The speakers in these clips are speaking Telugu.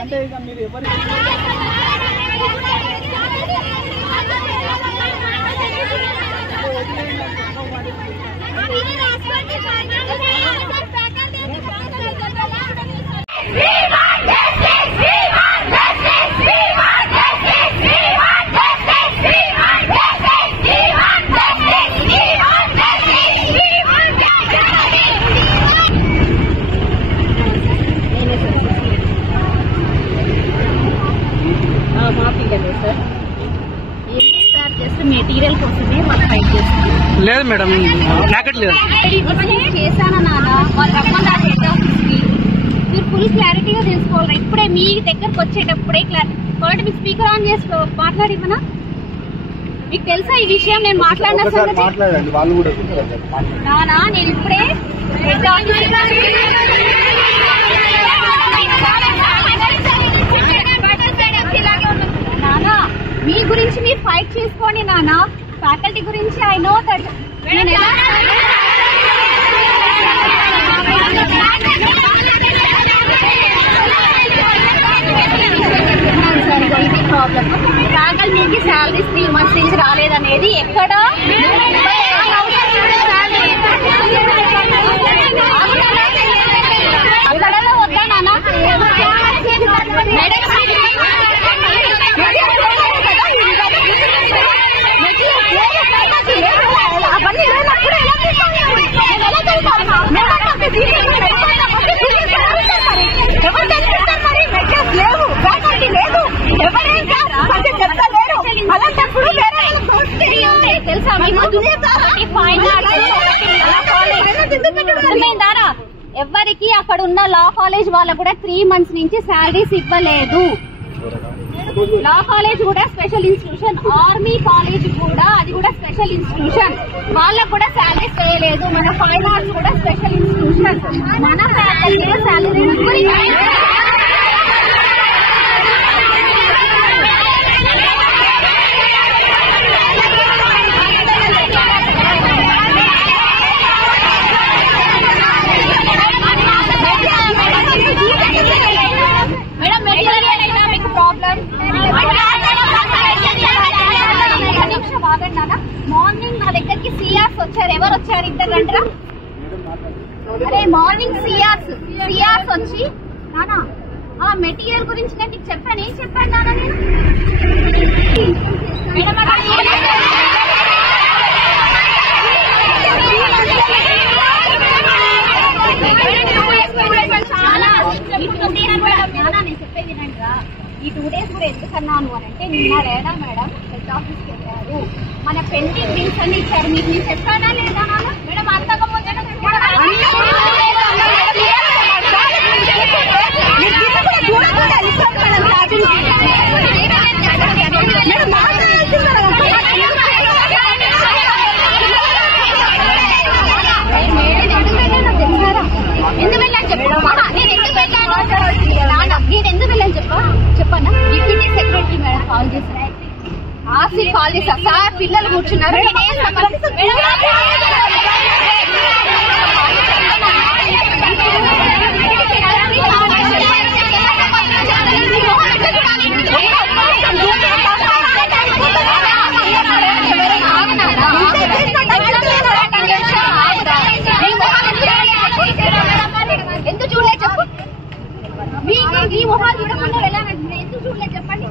అంటే ఇక మీరు ఎవరు మెటీరియల్ కోసమే వాళ్ళు ఫైట్ చేస్తారు. లేదు మేడం, ప్యాకెట్ లేదు చేశానా నాన్న, వాళ్ళు రమ్మన్నారు హెడ్ ఆఫీస్కి. మీరు ఫుల్ క్లారిటీగా తెలుసుకోవాలి. ఇప్పుడే మీ దగ్గరకు వచ్చేటప్పుడే కాబట్టి మీకు స్పీకర్ ఆన్ చేసుకో, మాట్లాడిమనా. మీకు తెలుసా ఈ విషయం? నేను మాట్లాడిన నానా, నేను ఇప్పుడే హెడ్ ఆఫీస్ నానా, మీ గురించి మీరు ఫైట్ చేసుకోండి నాన్న. ఫ్యాకల్టీ గురించి ఐ నో దట్. నేను ఎలా ఇది ప్రాబ్లం. ఫ్యాకల్టీకి శాలరీస్ 3 months నుంచి రాలేదనేది ఎక్కడ అక్కడలో వద్దా నాన్న? తెలుసా ఎవరికి అక్కడ ఉన్న లా కాలేజ్ వాళ్ళకు కూడా 3 months నుంచి శాలరీస్ ఇవ్వలేదు. లా కాలేజ్ కూడా స్పెషల్ ఇన్స్టిట్యూషన్, ఆర్మీ కాలేజ్ కూడా అది కూడా స్పెషల్ ఇన్స్టిట్యూషన్, వాళ్ళకు కూడా శాలరీస్ వేయలేదు. మన ఫైన్ ఆర్ట్స్ కూడా స్పెషల్ ఇన్స్టిట్యూషన్, మన ఫ్యాకల్టీ శాలరీ మార్నింగ్ నా దగ్గరికి సిఆర్స్ వచ్చారు. ఎవరు వచ్చారు? 2 గంటల. అరే మార్నింగ్ సిఆర్స్ వచ్చి నానా ఆ మెటీరియల్ గురించి నేను నీకు చెప్పాను. ఏం చెప్పాను నాన్న? నేను చెప్పేది వినండిరా. ఈ 2 days కూడా ఎందుకన్నాను అని అంటే, నిన్న రేడా మేడం హెడ్ ఆఫీస్కి వెళ్ళారు. మన పెండింగ్ బిల్స్ అన్ని ఇచ్చారు. మీకు నేను చెప్పానా లేదా నాన్న? మేడం అంతకముందు ఎందుకు వెళ్ళాను చెప్పన్నా? డిప్యూటీ సెక్రటరీ మేడం కాల్ చేశారు. కాల్ చేశారు సార్, పిల్లలు కూర్చున్నారు. ఎందుకు చూడలేదు చెప్పు? మీ మొహాలు చూడకుండా వెళ్ళానంటే ఎందుకు చూడలేదు చెప్పండి?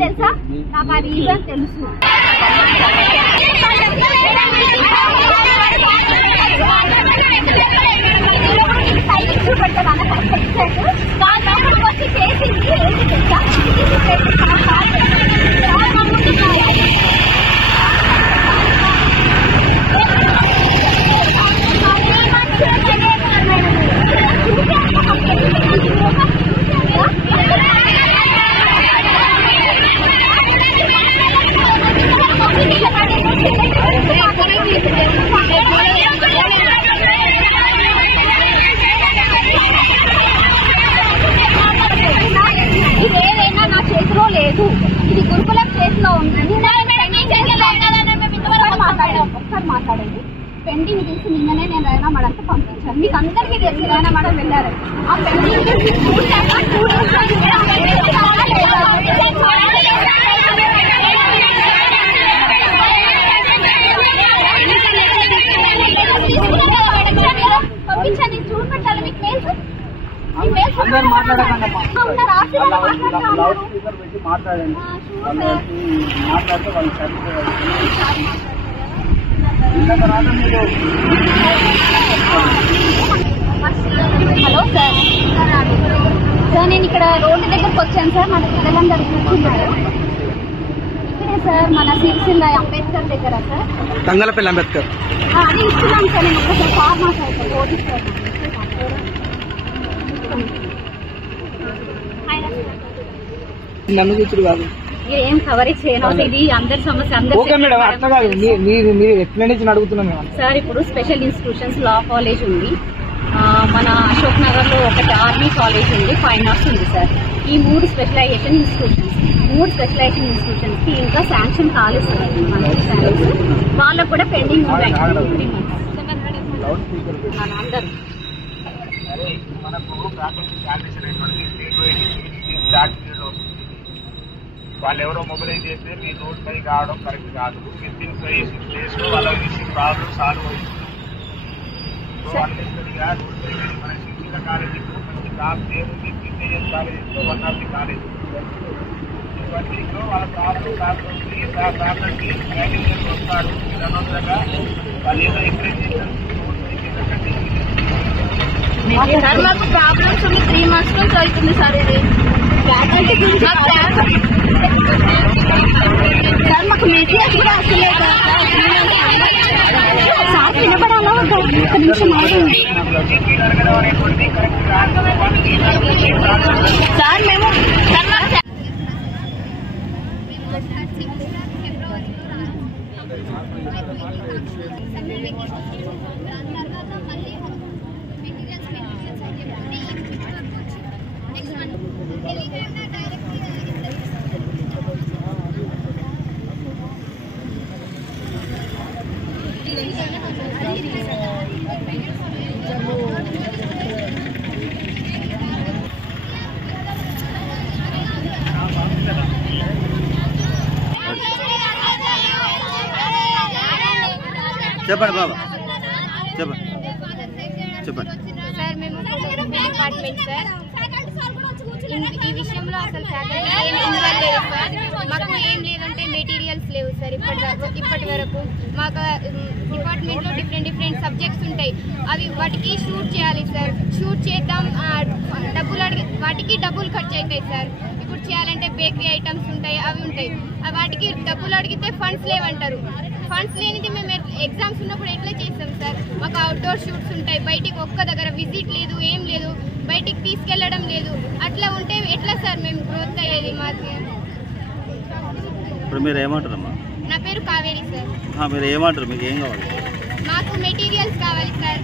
తెలుసా? నాకు ఆ రీజన్ తెలుసు. వచ్చి చేసింది తెలుసా? ఇదేదైనా నా చేతిలో ఇది గురుకులం చేతిలో ఉందండి. ఒకసారి మాట్లాడండి. పెండింగ్ తీసి నిన్ననే నేను రైనా మేడంతో పంపించాను. మీకు అందరికీ తెలిసి రైనా మేడం వెళ్ళారు. ఆ పెండింగ్ పంపించండి. చూపెట్టాలి మీకు మెయిల్స్. మాట్లాడండి. Hello sir. సార్ నేను ఇక్కడ రోడ్డు దగ్గరకు వచ్చాను సార్. మన పిల్లలందరూ కూర్చున్నారు ఇక్కడే సార్. మన సిరిసిల్ల అంబేద్కర్ దగ్గర సార్. తంగలపల్లి అంబేద్కర్ అది ఇస్తున్నాం సార్. నేను ఒకసారి ఫార్మా సార్ పోలీస్ సార్. నన్ను కూర్చుడు కాదు, ఏం కవరేజ్ చేయను. ఇది అందరి సమస్య. ఓకే మేడం, అట్లా కాదు, మీరు ఎక్స్ప్లెనేషన్ అడుగుతున్నాం సార్. ఇప్పుడు స్పెషల్ ఇన్స్టిట్యూషన్స్ లా కాలేజ్ ఉంది, మన అశోక్ నగర్ లో ఒకటి ఆర్మీ కాలేజ్ ఉంది, ఫైన్ ఆర్ట్స్ ఉంది సార్. ఈ 3 స్పెషలైజేషన్ ఇన్స్టిట్యూషన్స్ కి ఇంకా శాంక్షన్ కాలేదు సార్. వాళ్ళకు కూడా పెండింగ్ ఉన్నాయి 3 months. అందరూ వాళ్ళు ఎవరో మొబిలైజ్ చేస్తే మీ రోడ్ పై కావడం కరెక్ట్ కాదు. విత్ ఇన్ 5 days లో వాళ్ళ ప్రాబ్లం సాల్వ్ అవుతుంది. సో అన్నిటిగా రోడ్ పై మన శిక్షణ కాలేజీలో మంచి టాప్ ఏముంది, ప్రిపేరియస్ కాలేజీలో 1 of the కాలేజ్. ఇవన్నీలో వాళ్ళ ప్రాబ్లం సాల్వ్ అవుతుంది. ఫ్యాకల్టీ ట్రైనింగ్ వస్తారు. అనవసరంగా వాళ్ళు ఏదో ఎంకరేజ్ చేస్తారు. సార్ మాకు ప్రాబ్లమ్స్ ఉంది. 3 months నుంచి అవుతుంది సార్. ఇది ఫ్యాకల్టీ గురించి సార్ మాకు మెటీరియల్స్ కూడా అసలే సార్ వినపడాలా ఒక నిమిషం సార్. మేము చెప్పండి బాబా, చెప్పండి. సార్ మేము డిపార్ట్మెంట్ సార్. ఈ విషయంలో అసలు ఫ్యాకల్టీ ఏం ఇన్వాల్వ్ లేదు సార్. మాకు ఏం లేదంటే మెటీరియల్స్ లేవు సార్. ఇప్పటి వరకు మాకు డిపార్ట్మెంట్లో డిఫరెంట్ సబ్జెక్ట్స్ ఉంటాయి. అవి వాటికి షూట్ చేయాలి సార్. షూట్ చేద్దాం, వాటికి డబ్బులు ఖర్చు అవుతాయి సార్. ఇప్పుడు చేయాలంటే బేకరీ ఐటమ్స్ ఉంటాయి, అవి ఉంటాయి. వాటికి డబ్బులు అడిగితే ఫండ్స్ లేవంటారు. ఫండ్స్ లేనిది మేము ఎగ్జామ్స్ ఉన్నప్పుడు ఎట్లా చేస్తాం సార్? మాకు అవుట్డోర్ షూట్స్ ఉంటాయి. బయటికి ఒక్క దగ్గర విజిట్ లేదు, ఏం లేదు, బయటికి తీసుకెళ్లడం లేదు. అట్లా ఉంటే ఎట్లా సార్ మేము గ్రోత్ అయ్యేది? మాకు ఇప్పుడు మీరు ఏమంటారమ్మా? నా పేరు కావేరి సార్. మీరు ఏమంటారు? మీకు ఏం కావాలి? మాకు మెటీరియల్స్ కావాలి సార్.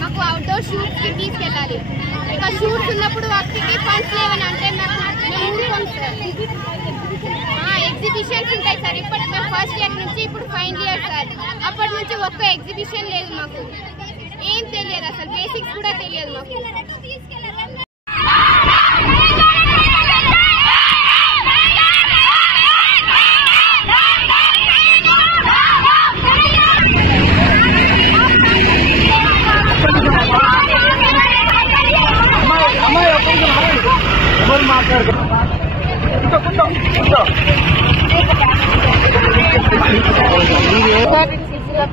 మాకు అవుట్డోర్ షూట్స్కి తీసుకెళ్ళాలి. ఇంకా షూట్స్ ఉన్నప్పుడు వాటికి ఫండ్స్ లేవని అంటే మేము ఊరుకోం సార్. ఎగ్జిబిషన్స్ ఉంటాయి సార్. ఇప్పటి మేము ఫస్ట్ ఇయర్ నుంచి ఇప్పుడు ఫైనల్ ఇయర్ సార్. అప్పటి నుంచి ఒక్క ఎగ్జిబిషన్ లేదు. మాకు ఏం తెలియదు అసలు, బేసిక్స్ కూడా తెలియదు మాకు.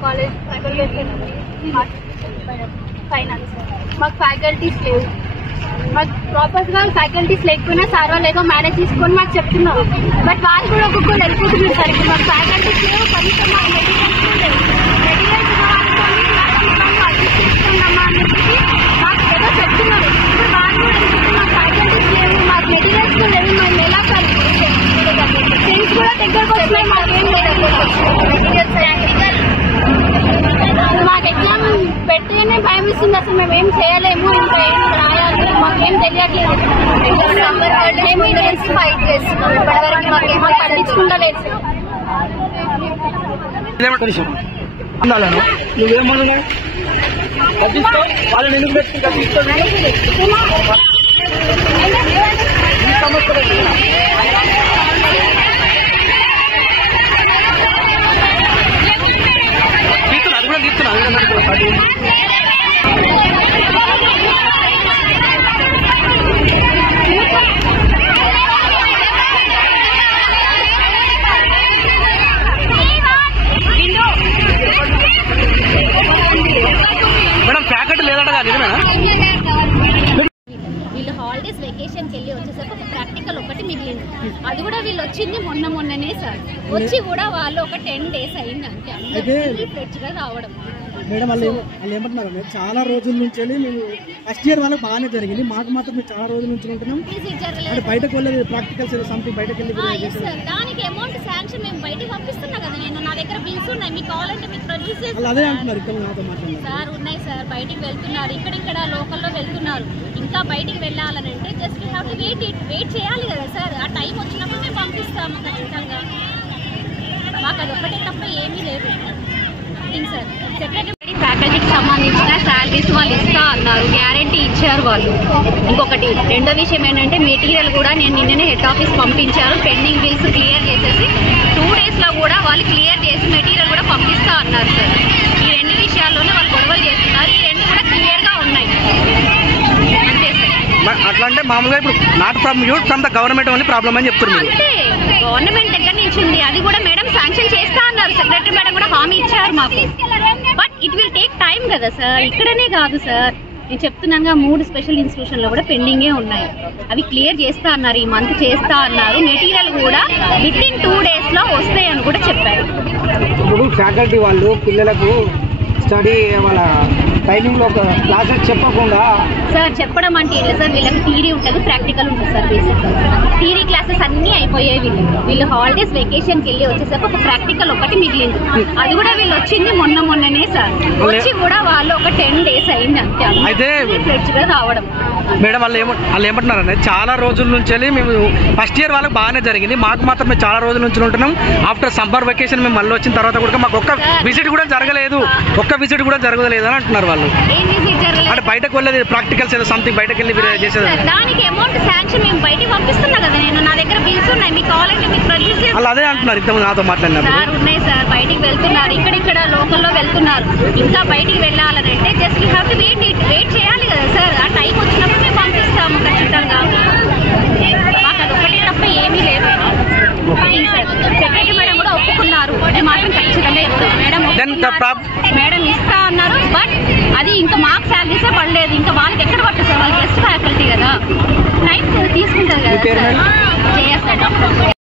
కాలేజ్ ఫైనాన్స్ మాకు ఫ్యాకల్టీస్ లేవు. మాకు ప్రాపర్ గా ఫ్యాకల్టీస్ లేకపోయినా సార్ వాళ్ళు ఏదో మేనేజ్ చేసుకొని మాకు చెప్తున్నారు. బట్ వాళ్ళు కూడా ఒక్కొక్కరు వెళ్ళిపోతున్నారు సార్. ఇప్పుడు మాకు ఫ్యాకల్టీస్ లేవు, కనీసం మాకు మెటీరియల్స్ లేవు. మెటీరియల్స్ మాకు ఏదో చెప్తున్నారు. ఇప్పుడు వాళ్ళు కూడా మాకు ఫ్యాకల్టీస్ లేవు, మాకు మెటీరియల్స్ లేవు, మేము ఎలా సార్ ఫ్రెండ్స్ కూడా దగ్గరకు వస్తున్నాయి. మాకేం లేదు మెటీరియల్స్. మాకు ఎగ్జామ్ పెట్టేనే భయం ఇస్తుంది. అసలు మేము ఏం చేయలేము, ఇంకా ఏం రాయాలి మాకేం తెలియట్లేదు. మేము ఫైట్ చేస్తున్నాం. ఇప్పటివరకు మాకేమో అన్నాను నువ్వేమన్నా తగ్గిస్తావు వాళ్ళని ఎందుకు పెట్టి తగ్గిస్తావు అది కూడా తీస్తున్నా మేడం ప్యాకెట్ లేదట కాదు వీళ్ళు హాలిడేస్ వెకేషన్కి వెళ్ళి వచ్చేసరికి ఒక ప్రాక్టికల్ ఒకటి మిగిలింది. అది కూడా వీళ్ళు వచ్చింది మొన్ననే సార్. వచ్చి కూడా వాళ్ళు ఒక 10 days అయింది అంతే. అందరూ ఫ్రెష్గా రావడం. మేడం వాళ్ళు ఏమంటున్నారు, చాలా రోజుల నుంచి మేము ఫస్ట్ ఇయర్ వాళ్ళకి బాగానే జరిగింది, మాకు మాత్రం మేము చాలా రోజుల నుంచి ఉంటున్నాం అంటే బయటకు వెళ్ళేది ప్రాక్టికల్స్ సంథింగ్ బయటకు వెళ్ళి దానికి అమౌంట్ శాంక్షన్ మేము బయటకు పంపిస్తున్నా కదా. నేను నా దగ్గర బిల్స్ ఉన్నాయి, మీకు కావాలంటే మీకు ప్రొడ్యూస్ చేస్తాను. అదే అంటున్నారు ఇక్కడ నాతో మాట్లాడుతున్నారు సార్. ఉన్నాయి సార్, బయటికి వెళ్తున్నారు, ఇక్కడ లోకల్లో వెళ్తున్నారు. ఇంకా బయటికి వెళ్ళాలనంటే just you have to wait చేయాలి కదా సార్. ఆ టైం వచ్చినప్పుడు మేము పంపిస్తాము ఖచ్చితంగా. మాకు అది ఒక్కటే తప్ప ఏమీ లేదు సార్. సెక్రటరీ ఫ్యాకల్టీకి సంబంధించిన శాలరీస్ వాళ్ళు ఇస్తా అన్నారు, గ్యారంటీ ఇచ్చారు వాళ్ళు. ఇంకొకటి రెండో విషయం ఏంటంటే మెటీరియల్ కూడా నేను నిన్ననే హెడ్ ఆఫీస్ పంపించారు. పెండింగ్ బిల్స్ క్లియర్ చేసేసి 2 daysలో కూడా వాళ్ళు క్లియర్ చేసి మెటీరియల్ కూడా పంపిస్తా అన్నారు సార్. ఈ 2 విషయాల్లోనే వాళ్ళు గొడవలు చేస్తున్నారు. ఈ 2 కూడా క్లియర్గా ఉన్నాయి అంతే సార్. అట్లా అంటే మామూలుగా ఇప్పుడు not from you from the government only problem అని చెప్తున్నారు. అంటే గవర్నమెంట్ దగ్గర నుంచి ఉంది, అది కూడా మేడం శాంక్షన్ చేస్తా అన్నారు. సెక్రటరీ మేడం కూడా హామీ ఇచ్చారు మాకు. But it will take time కదా సార్. ఇక్కడనే కాదు సార్, నేను చెప్తున్నానుగా 3 స్పెషల్ ఇన్స్టిట్యూషన్లో కూడా పెండింగే ఉన్నాయి. అవి క్లియర్ చేస్తా అన్నారు, ఈ మంత్ చేస్తా అన్నారు. మెటీరియల్ కూడా వితిన్ 2 daysలో వస్తాయని కూడా చెప్పారు. ఇప్పుడు ఫ్యాకల్టీ వాళ్ళు పిల్లలకు స్టడీ వాళ్ళ టైమింగ్లో ఒక క్లాసెస్ చెప్పకుండా సార్ చెప్పడం అంటే ఏం లేదు సార్. వీళ్ళకి థియరీ ఉంటుంది, ప్రాక్టికల్ ఉంటుంది సార్. బేసిక్గా థియరీ క్లాసెస్ అన్నీ అయిపోయాయి. వీళ్ళు హాలిడేస్ వెకేషన్కి వెళ్ళి వచ్చేసరికి ఒక ప్రాక్టికల్ ఒకటి మిగిలింది. అది కూడా వీళ్ళు వచ్చింది మొన్ననే సార్. వచ్చి కూడా వాళ్ళు ఒక 10 days అయింది అంతే. అయితే ఫ్రెష్గా రావడం. మేడం వాళ్ళు ఏమంటున్నారంటే చాలా రోజుల నుంచి వెళ్ళి మేము ఫస్ట్ ఇయర్ వాళ్ళకి బాగానే జరిగింది, మాకు మాత్రం మేము చాలా రోజుల నుంచి ఉంటున్నాం. ఆఫ్టర్ సమ్మర్ వెకేషన్ మేము మళ్ళీ వచ్చిన తర్వాత కూడా మాకు ఒక్క విజిట్ కూడా జరగలేదు అని అంటున్నారు వాళ్ళు. అంటే బయటకు వెళ్ళేది ప్రాక్టికల్స్ ఏదో సంథింగ్ బయటకు వెళ్ళి చేసేది. దానికి అమౌంట్ శాంక్షన్ మేము బయటకు పంపిస్తున్నా కదా. నేను నా దగ్గర బిల్స్ ఉన్నాయి, మీకు కావాలంటే మీకు ప్రొడ్యూస్ చేస్తాను. అదే అంటున్నారు ఇంతకు నాతో మాట్లాడినారు సార్. ఉన్నాయి సార్, బయటికి వెళ్తున్నారు, ఇక్కడ లోకల్లో వెళ్తున్నారు. ఇంకా బయటికి వెళ్ళాలనంటే just you have to wait చేయాలి కదా సార్. ఆ టైం వచ్చినప్పుడు మేము పంపిస్తాము ఖచ్చితంగా. మాకు అది ఒకటి తప్ప ఏమీ లేదు. సెక్రటరీ మేడం కూడా ఒప్పుకున్నారు, అది మాత్రం ఖచ్చితంగా ఇస్తాం మేడం ఇస్తా అన్నారు. బట్ అది ఇంకా మాకు శాలరీసే పడలేదు. ఇంకా వాళ్ళకి ఎక్కడ పట్టదు సార్, వాళ్ళు గెస్ట్ ఫ్యాకల్టీ కదా, టైం తీసుకుంటారు కదా.